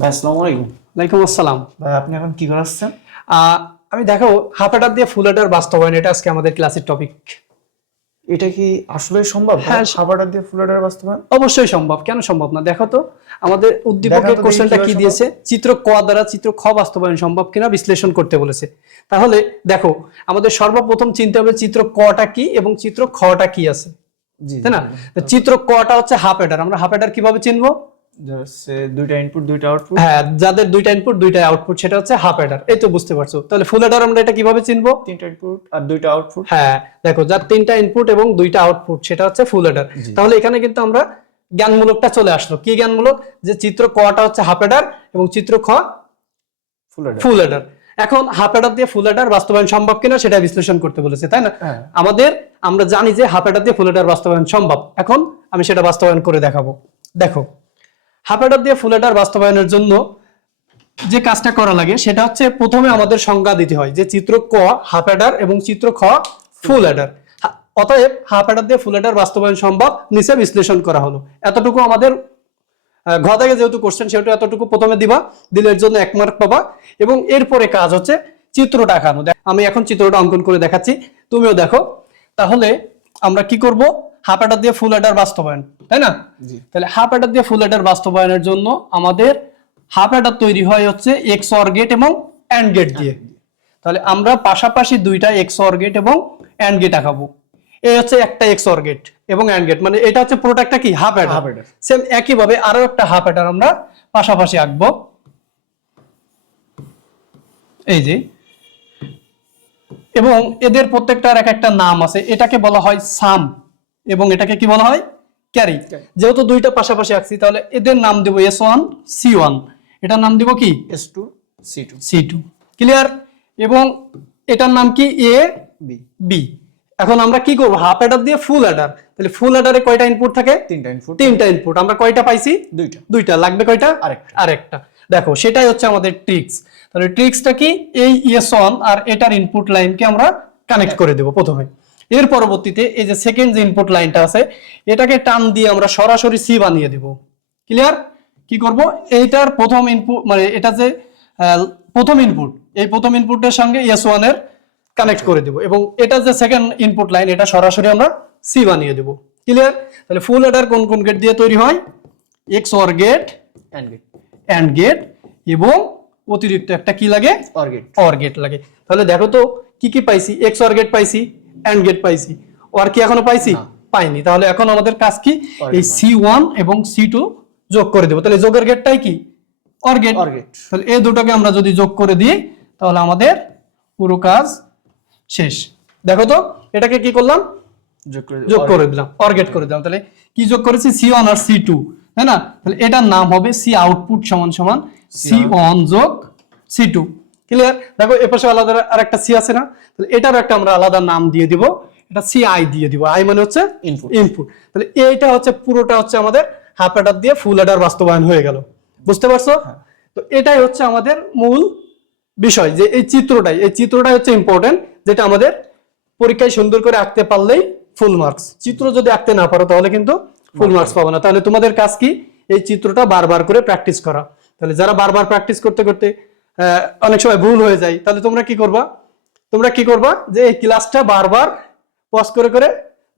ভাই আসসালামু আলাইকুম। ওয়ালাইকুম আসসালাম। ভাই আপনি এখন কি করাচ্ছেন? আমি দেখো হাফ অ্যাডার দিয়ে ফুল অ্যাডার বাস্তবায়ন, এটা আজকে আমাদের ক্লাসের টপিক। এটা কি আসলে সম্ভব ভাই? হ্যাঁ, হাফ অর্ডার দিয়ে ফুল অর্ডার বাস্তবায়ন? অবশ্যই সম্ভব, কেন সম্ভব না। দেখো তো আমাদের দেখা উদ্দীপকের তো দেখি কোশ্চেনটা কিভাবে কি সম্ভব। দিয়েছে, চিত্র ক দ্বারা চিত্র খ বাস্তবায়ন সম্ভব কিনা বিশ্লেষণ করতে বলেছে। তাহলে দেখো আমাদের সর্বপ্রথম চিনতে হবে চিত্র কটা কি এবং চিত্র খটা কি আছে, জি তাই না? তো চিত্র কটা হচ্ছে হাফ অ্যাডার। আমরা হাফ অ্যাডার কিভাবে চিনবো? হচ্ছে দুইটা ইনপুট দুইটা আউটপুট। হ্যাঁ, যাদের দুইটা ইনপুট দুইটা আউটপুট সেটা হচ্ছে হাফ অ্যাডার। এই তো বুঝতে পারছো। তাহলে ফুল অ্যাডার আমরা এটা কিভাবে চিনবো? তিনটা ইনপুট আর দুইটা আউটপুট। হ্যাঁ দেখো, যার তিনটা ইনপুট এবং দুইটা আউটপুট সেটা হচ্ছে ফুল অ্যাডার। তাহলে এখানে কিন্তু আমরা জ্ঞানমূলকটা চলে আসলো। কি জ্ঞানমূলক? যে চিত্র কটা হচ্ছে হাফ অ্যাডার এবং চিত্র খ ফুল অর্ডার। ফুল অ্যাডার। এখন হাফ অ্যাডার দিয়ে ফুল অ্যাডার বাস্তবায়ন সম্ভব কিনা সেটা বিশ্লেষণ করতে বলেছে, তাই না? হ্যাঁ। আমরা জানি যে হাফ অ্যাডার দিয়ে ফুল অ্যাডার বাস্তবায়ন সম্ভব। এখন আমি সেটা বাস্তবায়ন করে দেখাবো। দেখো, হাফ অ্যাডার দিয়ে ফুল অ্যাডার বাস্তবায়নের জন্য যে কাজটা করা লাগে সেটা হচ্ছে প্রথমে আমাদের সংজ্ঞা দিতে হয় যে চিত্র ক হাফ অ্যাডার এবং চিত্র খ ফুল অ্যাডার। অতএব হাফ অ্যাডার দিয়ে ফুল অ্যাডার বাস্তবায়ন সম্ভব নিচে বিশ্লেষণ করা হলো। এতটুকু আমাদের ঘ থেকে যেহেতু কোশ্চেন সেহেতু এতটুকু প্রথমে দিবা, দিলের জন্য 1 মার্ক পাবা। এবং এরপরে কাজ হচ্ছে চিত্রটা আঁকানো। আমি এখন চিত্রটা অঙ্কন করে দেখাচ্ছি, তুমিও দেখো। তাহলে আমরা কি করব? হাফ অ্যাডার দিয়ে ফুল অ্যাডার বাস্তবায়ন, তাই না? তাহলে হাফ অ্যাডার দিয়ে ফুল অ্যাডার বাস্তবায়নের জন্য আমাদের হাফ অ্যাডার তৈরি হয় হচ্ছে এক্স অর গেট এবং অ্যান্ড গেট দিয়ে। তাহলে আমরা পাশাপাশি দুইটা এক্স অর গেট এবং অ্যান্ড গেট আঁকাবো। এই হচ্ছে একটা এক্স অর গেট এবং অ্যান্ড গেট, মানে এটা হচ্ছে পুরোটা একটা কি হাফ অ্যাডার। সেম একই ভাবে আরো একটা হাফ অ্যাডার আমরা পাশাপাশি আঁকবো। এই যে, এবং এদের প্রত্যেকটার এক একটা নাম আছে। এটাকে বলা হয় সাম এবং এটাকে কি বলা হয়? ক্যারি। যেহেতু দুইটা পাশাপাশি আঁকছি তাহলে এদের নাম দেব S1 C1, এটার নাম দিব কি S2 C2 C2। ক্লিয়ার? এবং এটার নাম কি A B। এখন আমরা কি করব? হাফ অ্যাডার দিয়ে ফুল অ্যাডার। তাহলে ফুল অ্যাডারে কয়টা ইনপুট থাকে? তিনটা ইনপুট। আমরা কয়টা পাইছি? দুইটা। লাগবে কয়টা? আরেকটা। দেখো, সেটাই হচ্ছে আমাদের ট্রিক্স। তাহলে ট্রিক্সটা কি? এই S1 আর এটার ইনপুট লাইনকে আমরা কানেক্ট করে দেব প্রথমে। এর পরবর্তীতে এই যে সেকেন্ড যে ইনপুট লাইনটা আছে এটাকে টান দিয়ে আমরা সরাসরি সি বানিয়ে দেব। ক্লিয়ার? কি করব? এইটার প্রথম ইনপুট, মানে এটা যে প্রথম ইনপুট, এই প্রথম ইনপুটের সঙ্গে S1 এর কানেক্ট করে দেব এবং এটা যে সেকেন্ড ইনপুট লাইন এটা সরাসরি আমরা সি বানিয়ে দেব। ক্লিয়ার? তাহলে ফুল অ্যাডার কোন কোন গেট দিয়ে তৈরি হয়? X or gate, and gate এবং অতিরিক্ত একটা কি লাগে? অর গেট লাগে। তাহলে দেখো তো কি কি পাইছি? এক্স অর গেট পাইছি, অ্যান্ড গেট পাইছি, অর কি এখনো পাইছি? পাইনি। তাহলে এখন আমাদের কাজ কি? এই C1 এবং C2 যোগ করে দেব। তাহলে যোগের গেটটাই কি? Or gate. তাহলে এই দুটোকে আমরা যদি যোগ করে দিই তাহলে আমাদের পুরো কাজ শেষ। দেখো তো এটাকে কি করলাম? যোগ করে দিলাম, অর গেট করে দিলাম। তাহলে কি যোগ করেছি? C1 আর C2, তাই না? তাহলে এটার নাম হবে সি আউটপুট সমান সমান C1 যোগ C2। ক্লিয়ার? দেখো এপাশে আলাদা আরেকটা সি আছে না? তাহলে এটার একটা আমরা আলাদা নাম দিয়ে দিব, এটা CI দিয়ে দিব। আই মানে হচ্ছে ইনপুট। তাহলে এইটা হচ্ছে পুরোটা হচ্ছে আমাদের হাফ অ্যাডার দিয়ে ফুল অ্যাডার বাস্তবায়ন হয়ে গেল। বুঝতে পারছো? তো এটাই হচ্ছে আমাদের মূল বিষয়, যে এই চিত্রটাই হচ্ছে ইম্পর্টেন্ট, যেটা আমাদের পরীক্ষায় সুন্দর করে আঁকতে পারলেই ফুল মার্কস। চিত্র যদি আঁকতে না পারো তাহলে কিন্তু ফুল মার্কস পাবে না। তাহলে তোমাদের কাজ কি? এই চিত্রটা বারবার করে প্র্যাকটিস করা। তাহলে যারা বারবার প্র্যাকটিস করতে করতে অনেক সময় ভুল হয়ে যায়, তাহলে তোমরা কি করবা? যে এই ক্লাসটা বারবার পজ করে করে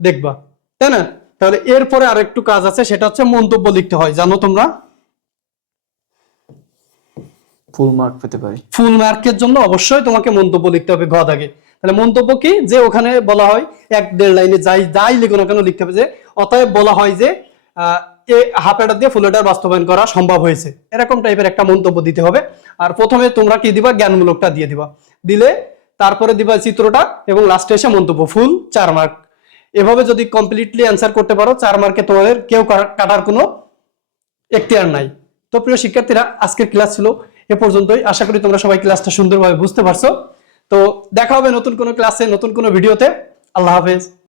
দেখবা, তাই না? তাহলে এরপরে আরেকটু কাজ আছে, সেটা হচ্ছে মন্তব্য লিখতে হয়। জানো তোমরা ফুল মার্ক পেতে পারি? ফুল মার্কের জন্য অবশ্যই তোমাকে মন্তব্য লিখতে হবে ঘ দাগে। তাহলে মন্তব্য কি? যে ওখানে বলা হয় 1-1.5 লাইনে যাই লিখো না কেন লিখতে হবে যে অতএব বলা হয় যে হাফ অ্যাডার দিয়ে ফুল অ্যাডার বাস্তবায়ন করা সম্ভব হয়েছে, এরকম টাইপের একটা মন্তব্য দিতে হবে। আর প্রথমে তোমরা কি দিবা? জ্ঞানমূলকটা দিয়ে দিবা। দিলে তারপরে দিবা চিত্রটা এবং লাস্টে এসে মন্তব্য, ফুল 4 মার্ক। এভাবে যদি কমপ্লিটলি অ্যান্সার করতে পারো 4 মার্কে তোমাদের কেউ কাটার কোনো এখতিয়ার নাই। তো প্রিয় শিক্ষার্থীরা, আজকের ক্লাস ছিল এ পর্যন্তই। আশা করি তোমরা সবাই ক্লাসটা সুন্দরভাবে বুঝতে পারছো। তো দেখা হবে নতুন কোনো ক্লাসে, নতুন কোনো ভিডিওতে। আল্লাহ হাফেজ।